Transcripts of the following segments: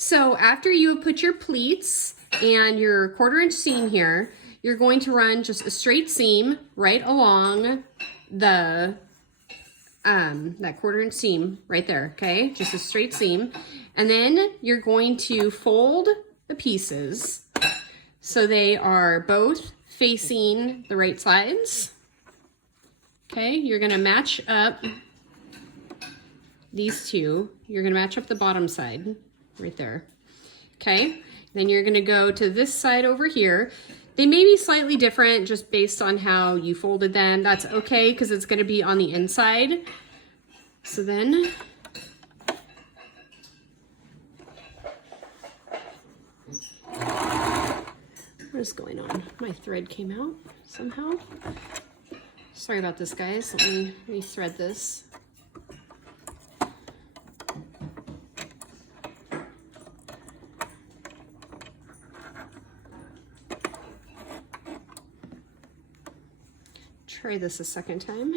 So after you have put your pleats and your 1/4 inch seam here, you're going to run just a straight seam right along the that 1/4 inch seam right there, okay? Just a straight seam. And then you're going to fold the pieces so they are both facing the right sides. Okay, you're gonna match up these two. You're gonna match up the bottom side right there. Okay, then you're gonna go to this side over here. They may be slightly different just based on how you folded them. That's okay because it's gonna be on the inside. So then what is going on? My thread came out somehow. Sorry about this, guys. Let me thread this. Try this a second time.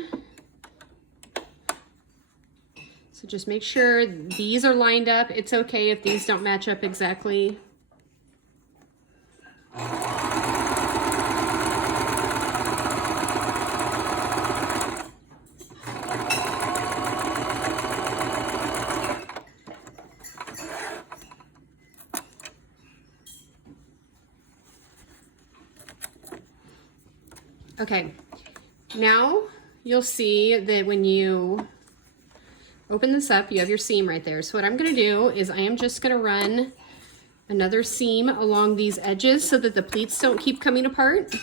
So just make sure these are lined up. It's okay if these don't match up exactly. Okay, now you'll see that when you open this up, you have your seam right there. So what I'm gonna do is I am just gonna run another seam along these edges so that the pleats don't keep coming apart.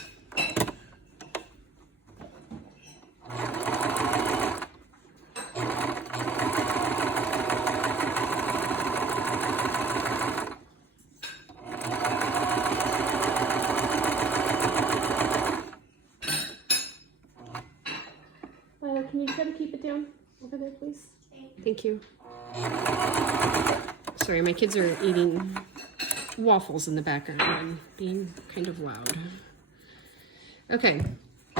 Can you try to keep it down over there, please? Thank you. Sorry, my kids are eating waffles in the background and being kind of loud. Okay,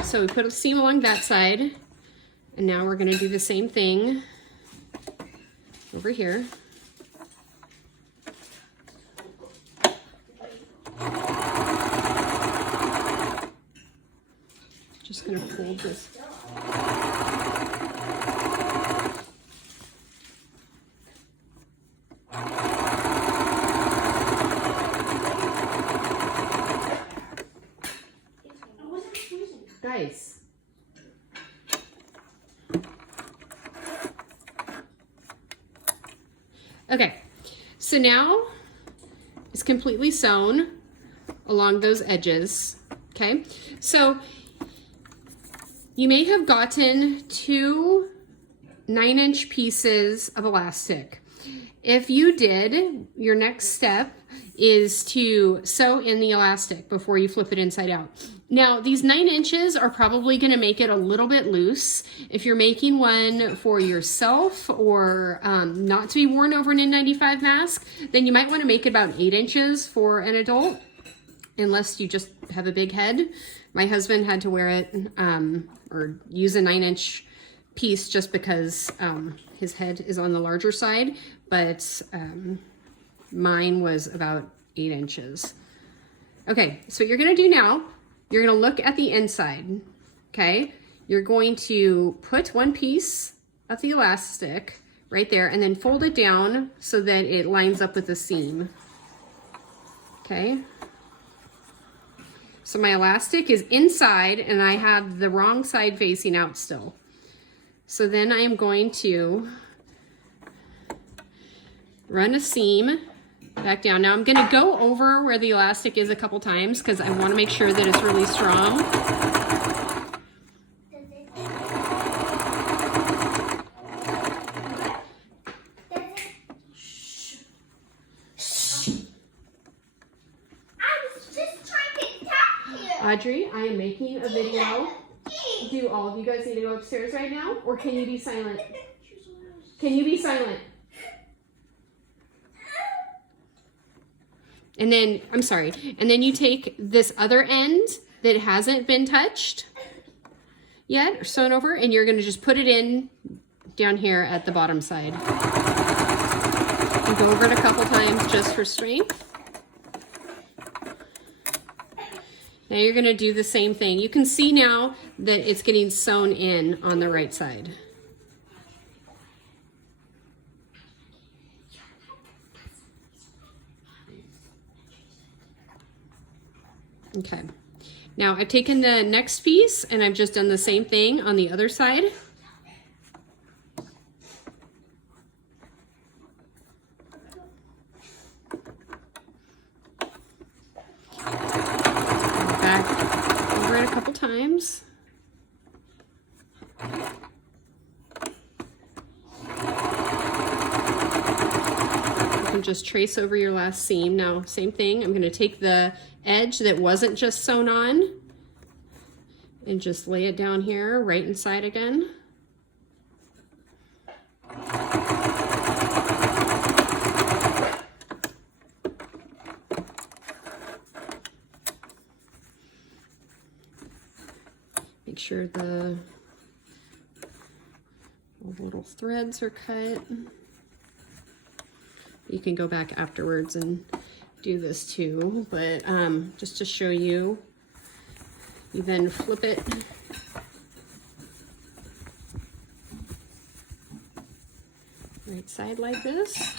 so we put a seam along that side, and now we're going to do the same thing over here. Just going to fold this. Guys. Okay, so now it's completely sewn along those edges, okay? So you may have gotten 2 9-inch pieces of elastic. If you did, your next step is to sew in the elastic before you flip it inside out. Now, these 9 inches are probably going to make it a little bit loose. If you're making one for yourself or not to be worn over an N95 mask, then you might want to make it about 8 inches for an adult, unless you just have a big head. My husband had to wear it or use a 9-inch piece just because his head is on the larger side, but mine was about 8 inches. Okay, so what you're going to do now, you're going to look at the inside, okay? You're going to put one piece of the elastic right there and then fold it down so that it lines up with the seam, okay? So my elastic is inside and I have the wrong side facing out still. So then I am going to run a seam back down. Now I'm going to go over where the elastic is a couple times because I want to make sure that it's really strong. Audrey, I am making a video. Do all of you guys need to go upstairs right now? Or can you be silent? Can you be silent? And then, I'm sorry, and then you take this other end that hasn't been touched yet, or sewn over, and you're gonna just put it in down here at the bottom side. And go over it a couple times just for strength. Now you're going to do the same thing. You can see now that it's getting sewn in on the right side. Okay. Now I've taken the next piece and I've just done the same thing on the other side. Back over it a couple times. You can just trace over your last seam. Now, same thing, I'm going to take the edge that wasn't just sewn on and just lay it down here right inside again. Make sure the little threads are cut. You can go back afterwards and do this too, but just to show you, you then flip it right side like this,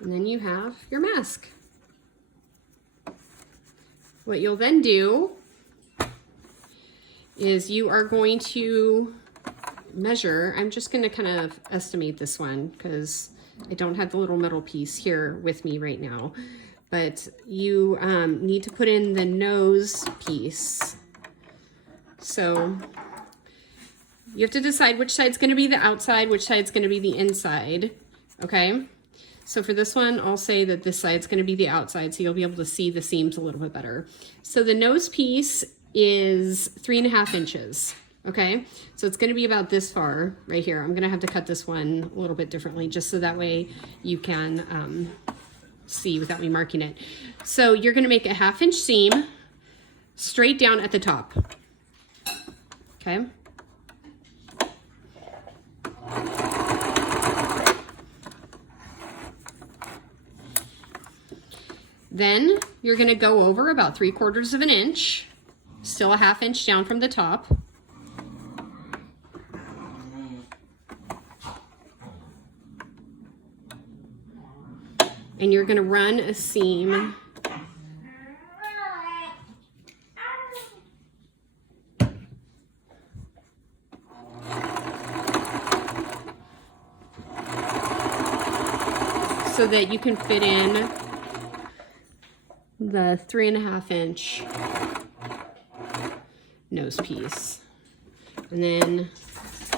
and then you have your mask. What you'll then do is you are going to measure. I'm just going to kind of estimate this one because I don't have the little metal piece here with me right now, but you need to put in the nose piece. So you have to decide which side's going to be the outside, which side's going to be the inside. Okay. So for this one, I'll say that this side's going to be the outside, so you'll be able to see the seams a little bit better. So the nose piece is 3.5 inches. Okay, so it's going to be about this far right here. I'm going to have to cut this one a little bit differently just so that way you can see without me marking it. So you're going to make a 1/2 inch seam straight down at the top. Okay. Then you're going to go over about 3/4 of an inch, still a 1/2 inch down from the top. And you're going to run a seam so that you can fit in the 3.5 inch nose piece. And then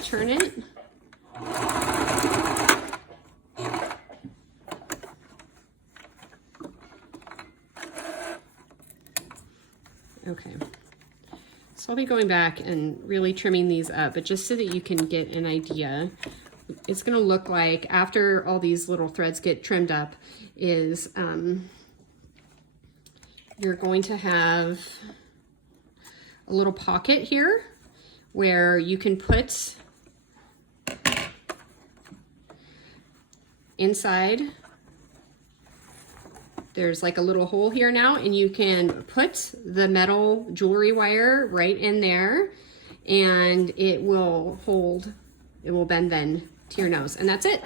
turn it. Okay, so I'll be going back and really trimming these up, but just so that you can get an idea, it's going to look like after all these little threads get trimmed up is you're going to have a little pocket here where you can put inside. There's like a little hole here now, and you can put the metal jewelry wire right in there, and it will hold, it will bend then to your nose, and that's it.